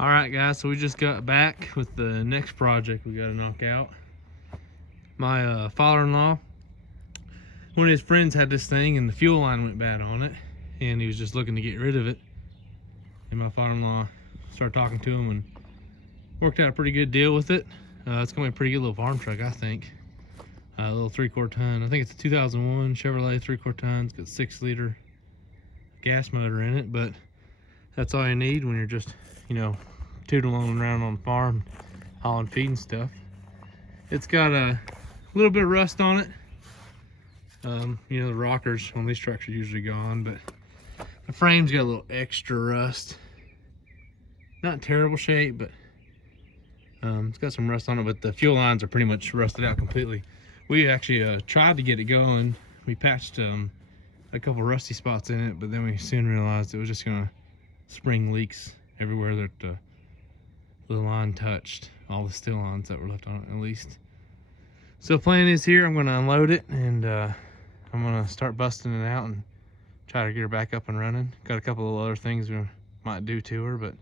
All right, guys, so we just got back with the next project we got to knock out. My father-in-law, one of his friends had this thing and the fuel line went bad on it, and he was just looking to get rid of it. And my father-in-law started talking to him and worked out a pretty good deal with it. It's gonna be a pretty good little farm truck, I think. A little 3/4 ton. I think it's a 2001 Chevrolet 3/4 ton. It's got 6-liter gas motor in it, but that's all you need when you're just, you know, tootling around on the farm, hauling feed and stuff. It's got a little bit of rust on it. You know, the rockers on these trucks are usually gone, but the frame's got a little extra rust. Not in terrible shape, but it's got some rust on it, but the fuel lines are pretty much rusted out completely. We actually tried to get it going. We patched a couple rusty spots in it, but then we soon realized it was just gonna spring leaks everywhere that the line touched, all the steel lines that were left on it at least. So the plan is here, I'm gonna unload it and I'm gonna start busting it out and try to get her back up and running. Got a couple of other things we might do to her, but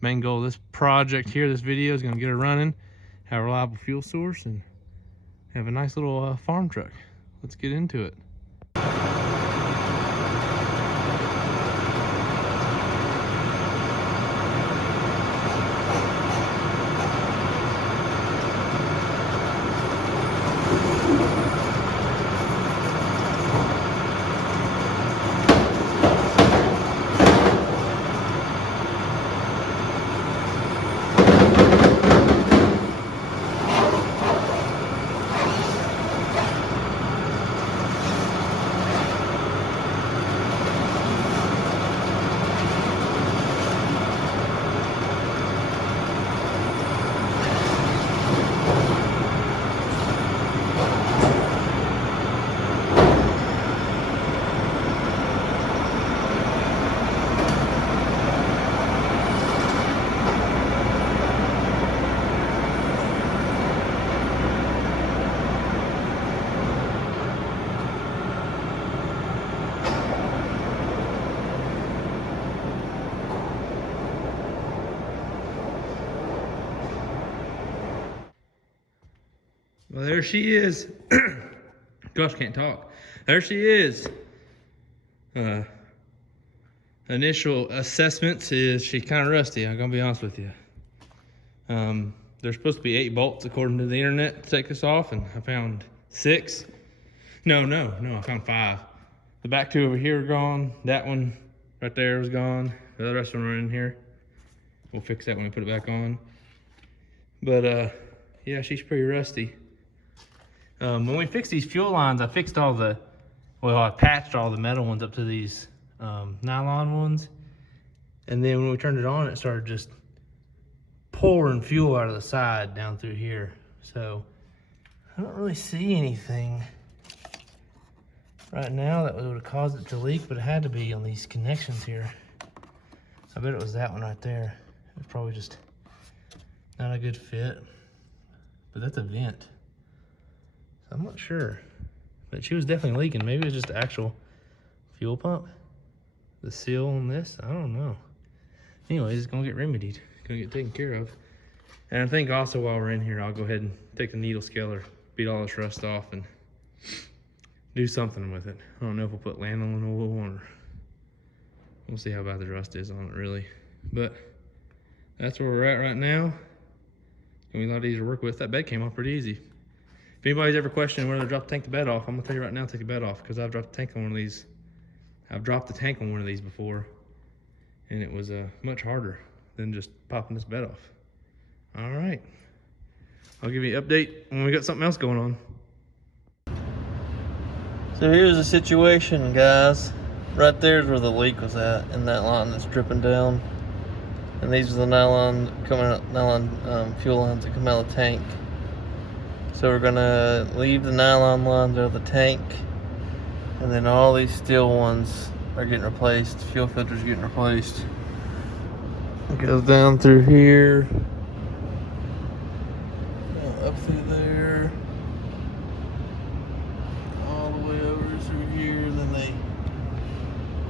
main goal of this project here, this video, is gonna get her running, have a reliable fuel source, and have a nice little farm truck. Let's get into it. Well, there she is. Gosh, can't talk. There she is. Initial assessments is she's kind of rusty, I'm gonna be honest with you. There's supposed to be 8 bolts according to the internet to take this off, and I found 6. No, I found 5. The back 2 over here are gone. That one right there was gone. The rest of them are in here. We'll fix that when we put it back on. But yeah, she's pretty rusty. When we fixed these fuel lines, I fixed all the, well, I patched all the metal ones up to these nylon ones. And then when we turned it on, it started just pouring fuel out of the side down through here. So I don't really see anything right now that would have caused it to leak, but it had to be on these connections here. I bet it was that one right there. It was probably just not a good fit, but that's a vent. I'm not sure, but she was definitely leaking. Maybe it was just the actual fuel pump, the seal on this, I don't know. Anyways, it's gonna get remedied, gonna get taken care of. And I think also while we're in here, I'll go ahead and take the needle scaler, beat all this rust off, and do something with it. I don't know if we'll put lanolin oil on, or we'll see how bad the rust is on it really. But that's where we're at right now. It's gonna be a lot easier to work with. That bed came off pretty easy. If anybody's ever questioning whether to drop the tank to bed off, I'm gonna tell you right now, take the bed off, because I've dropped the tank on one of these. I've dropped the tank on one of these before, and it was much harder than just popping this bed off. All right, I'll give you an update when we got something else going on. So here's the situation, guys. Right there's where the leak was at, in that line that's dripping down. And these are the nylon fuel lines that come out of the tank. So we're gonna leave the nylon lines out of the tank, and then all these steel ones are getting replaced. Fuel filters getting replaced. It goes down through here, up through there, all the way over through here, and then they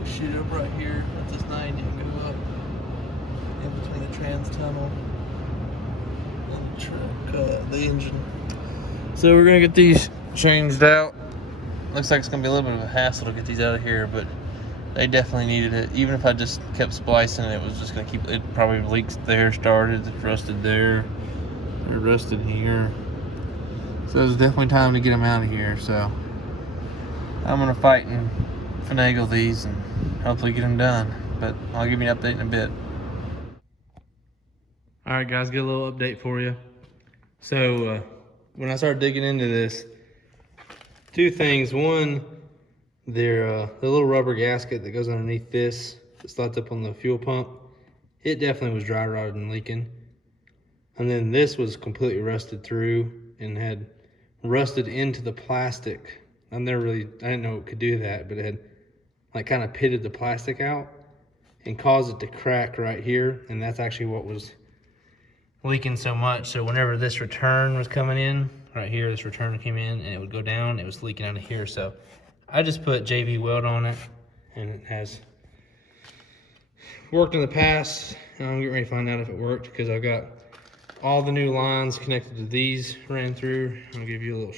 shoot up right here at this 90 and go up in between the trans tunnel and the truck, the engine. So we're gonna get these changed out. Looks like it's gonna be a little bit of a hassle to get these out of here, but they definitely needed it. Even if I just kept splicing it, was just gonna keep it. Probably leaks there, started, rusted there, or rusted here. So it's definitely time to get them out of here. So I'm gonna fight and finagle these and hopefully get them done. But I'll give you an update in a bit. All right, guys, get a little update for you. So when I started digging into this, two things. One, the little rubber gasket that goes underneath this that slides up on the fuel pump, it definitely was dry rotted and leaking. And then this was completely rusted through and had rusted into the plastic. I didn't know it could do that, but it had like kind of pitted the plastic out and caused it to crack right here. And that's actually what was leaking so much. So whenever this return was coming in, right here, this return came in and it would go down, it was leaking out of here. So I just put JB weld on it, and it has worked in the past. I'm getting ready to find out if it worked, because I've got all the new lines connected to these ran through. I'll give you a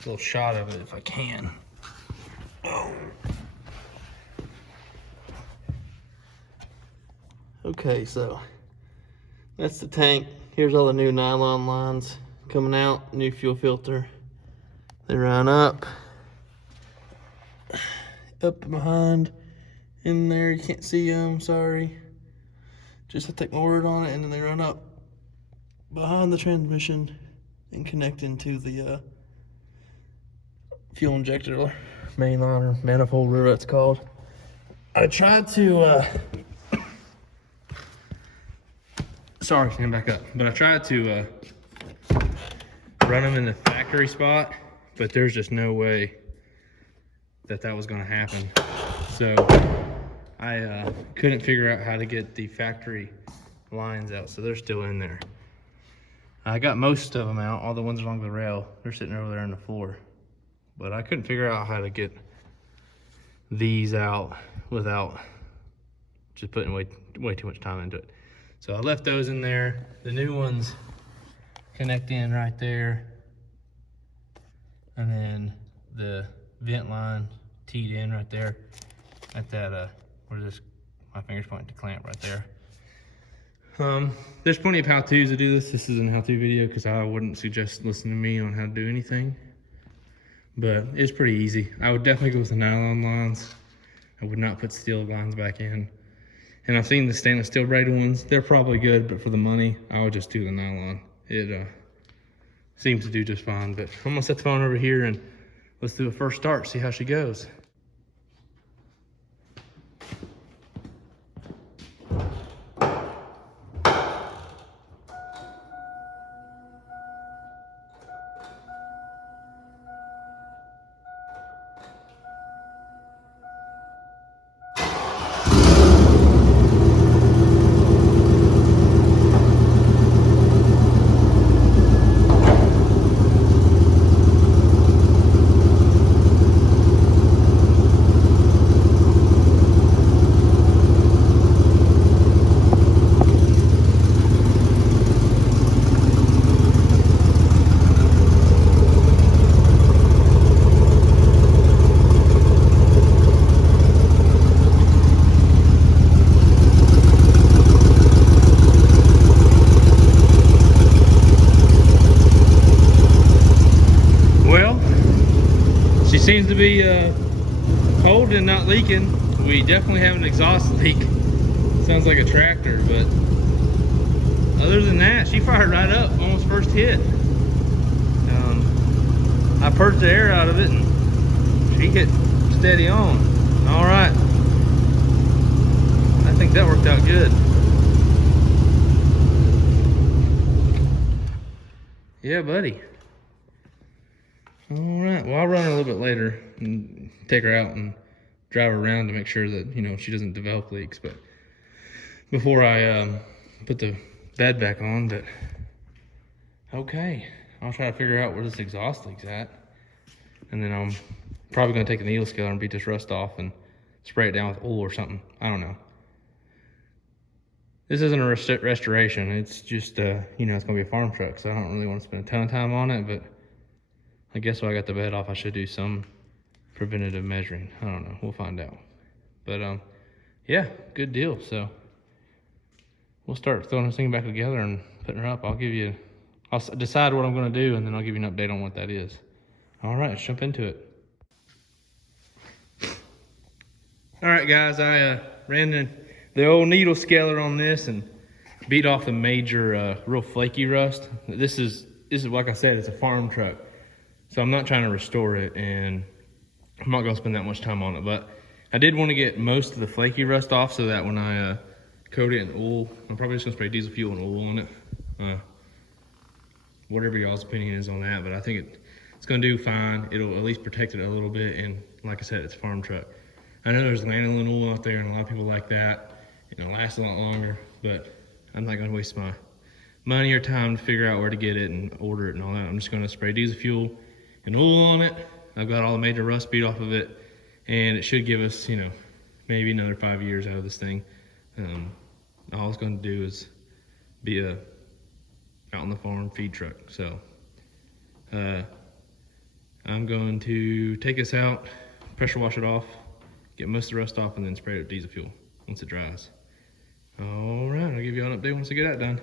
little shot of it if I can. Oh. Okay, so that's the tank. Here's all the new nylon lines coming out, new fuel filter. They run up behind in there. You can't see them, sorry. Just I take my word on it, and then they run up behind the transmission and connect into the fuel injector main line or manifold, whatever that's called. I tried to Sorry, stand back up. But I tried to run them in the factory spot, but there's just no way that was gonna happen. So I couldn't figure out how to get the factory lines out, so they're still in there. I got most of them out, all the ones along the rail. They're sitting over there on the floor. But I couldn't figure out how to get these out without just putting way too much time into it. So I left those in there. The new ones connect in right there. And then the vent line teed in right there at that, where this, my finger's pointing to clamp right there. There's plenty of how-tos to do this. This isn't a how-to video because I wouldn't suggest listening to me on how to do anything. But it's pretty easy. I would definitely go with the nylon lines. I would not put steel lines back in. And I've seen the stainless steel braided ones. They're probably good, but for the money, I would just do the nylon. It seems to do just fine. But I'm gonna set the phone over here and let's do a first start, see how she goes. Seems to be holding and not leaking. We definitely have an exhaust leak. Sounds like a tractor, but other than that, she fired right up, almost first hit. I purged the air out of it and she hit steady on. All right. I think that worked out good. Yeah, buddy. All right, well, I'll run her a little bit later and take her out and drive her around to make sure that, you know, she doesn't develop leaks. But before I put the bed back on, but okay, I'll try to figure out where this exhaust leak's at. And then I'm probably gonna take a needle scaler and beat this rust off and spray it down with oil or something. I don't know. This isn't a restoration. It's just, you know, it's gonna be a farm truck, so I don't really want to spend a ton of time on it, but I guess when I got the bed off, I should do some preventative measuring. I don't know, we'll find out. But yeah, good deal. So we'll start throwing this thing back together and putting her up. I'll decide what I'm gonna do, and then I'll give you an update on what that is. All right, let's jump into it. All right, guys, I ran the old needle scaler on this and beat off the major real flaky rust. This is like I said, it's a farm truck, so I'm not trying to restore it, and I'm not gonna spend that much time on it. But I did want to get most of the flaky rust off, so that when I coat it in oil, I'm probably just gonna spray diesel fuel and oil on it. Whatever y'all's opinion is on that, but I think it's gonna do fine. It'll at least protect it a little bit, and like I said, it's a farm truck. I know there's lanolin oil out there, and a lot of people like that, and it lasts a lot longer, but I'm not gonna waste my money or time to figure out where to get it and order it and all that. I'm just gonna spray diesel fuel and oil on it. I've got all the major rust beat off of it, and it should give us, you know, maybe another 5 years out of this thing. All it's gonna do is be a out on the farm feed truck. So I'm going to take this out, pressure wash it off, get most of the rust off, and then spray it with diesel fuel once it dries. All right, I'll give you an update once I get that done.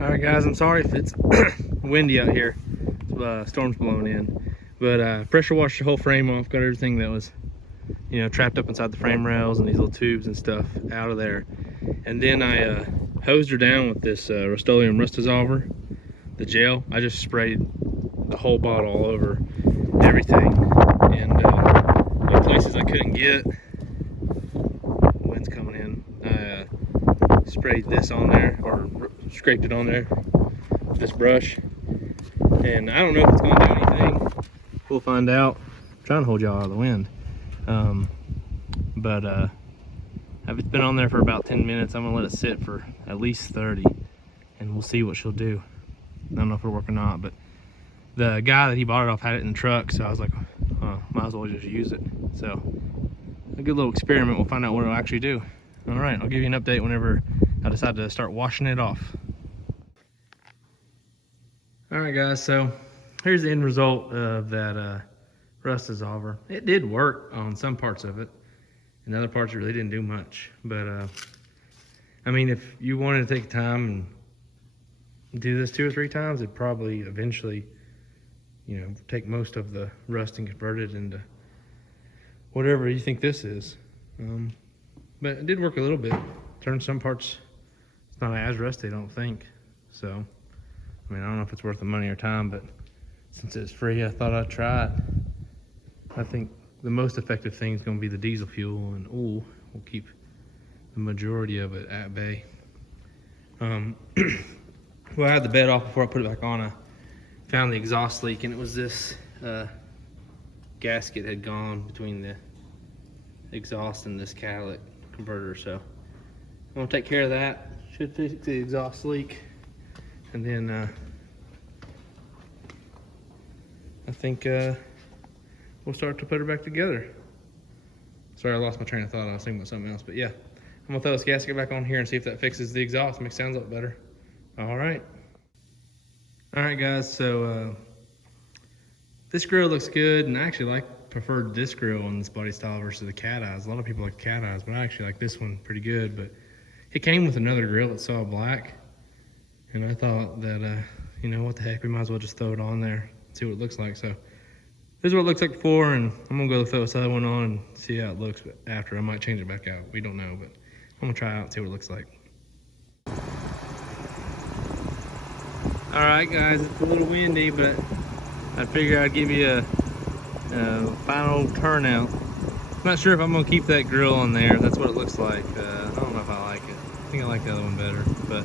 All right, guys, I'm sorry if it's windy out here. Storm's blowing in, but pressure washed the whole frame off, got everything that was, you know, trapped up inside the frame rails and these little tubes and stuff out of there. And then I hosed her down with this Rust-Oleum rust dissolver, the gel. I just sprayed the whole bottle all over everything, and in places I couldn't get, wind's coming in, I sprayed this on there, or scraped it on there with this brush. And I don't know if it's gonna do anything. We'll find out. I'm trying to hold y'all out of the wind. It's been on there for about 10 minutes. I'm gonna let it sit for at least 30, and we'll see what she'll do. I don't know if it'll work or not, but the guy that he bought it off had it in the truck, so I was like, might as well just use it. So a good little experiment. We'll find out what it'll actually do. All right, I'll give you an update whenever I decide to start washing it off. All right, guys, so here's the end result of that rust dissolver. It did work on some parts of it, and other parts it really didn't do much. But I mean, if you wanted to take time and do this 2 or 3 times, it'd probably eventually, you know, take most of the rust and convert it into whatever you think this is. But it did work a little bit. Turned some parts, it's not as rusty, I don't think. So, I mean, I don't know if it's worth the money or time, but since it's free, I thought I'd try it. I think the most effective thing is going to be the diesel fuel and oil. We'll keep the majority of it at bay. Well, I had the bed off before I put it back on. I found the exhaust leak, and it was this gasket had gone between the exhaust and this catalytic converter. So I'm going to take care of that. Should fix the exhaust leak. And then I think we'll start to put her back together. Sorry, I lost my train of thought. I was thinking about something else. But yeah, I'm gonna throw this gasket back on here and see if that fixes the exhaust. Makes it sound a lot better. All right. All right, guys. So this grill looks good, and I actually preferred this grill on this body style versus the cat eyes. A lot of people like cat eyes, but I actually like this one pretty good. But it came with another grill that's solid black. And I thought that, you know, what the heck, we might as well just throw it on there, see what it looks like. So this is what it looks like before, and I'm gonna go throw this other one on and see how it looks after. I might change it back out, we don't know, but I'm gonna try it out and see what it looks like. All right, guys, it's a little windy, but I figured I'd give you a final turnout. I'm not sure if I'm gonna keep that grill on there. That's what it looks like. I don't know if I like it. I think I like the other one better, but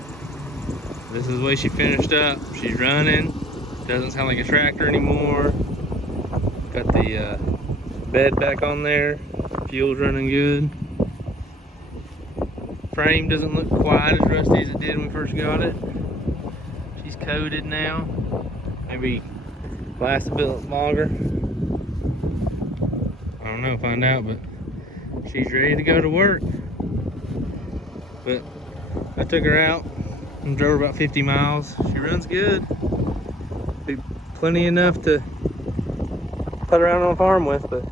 this is the way she finished up. She's running. Doesn't sound like a tractor anymore. Got the bed back on there. Fuel's running good. Frame doesn't look quite as rusty as it did when we first got it. She's coated now. Maybe last a bit longer. I don't know, find out, but she's ready to go to work. But I took her out and drove her about 50 miles. She runs good. Be plenty enough to put around on the farm with, but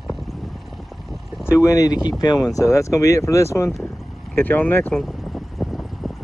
it's too windy to keep filming. So that's gonna be it for this one. Catch y'all on the next one.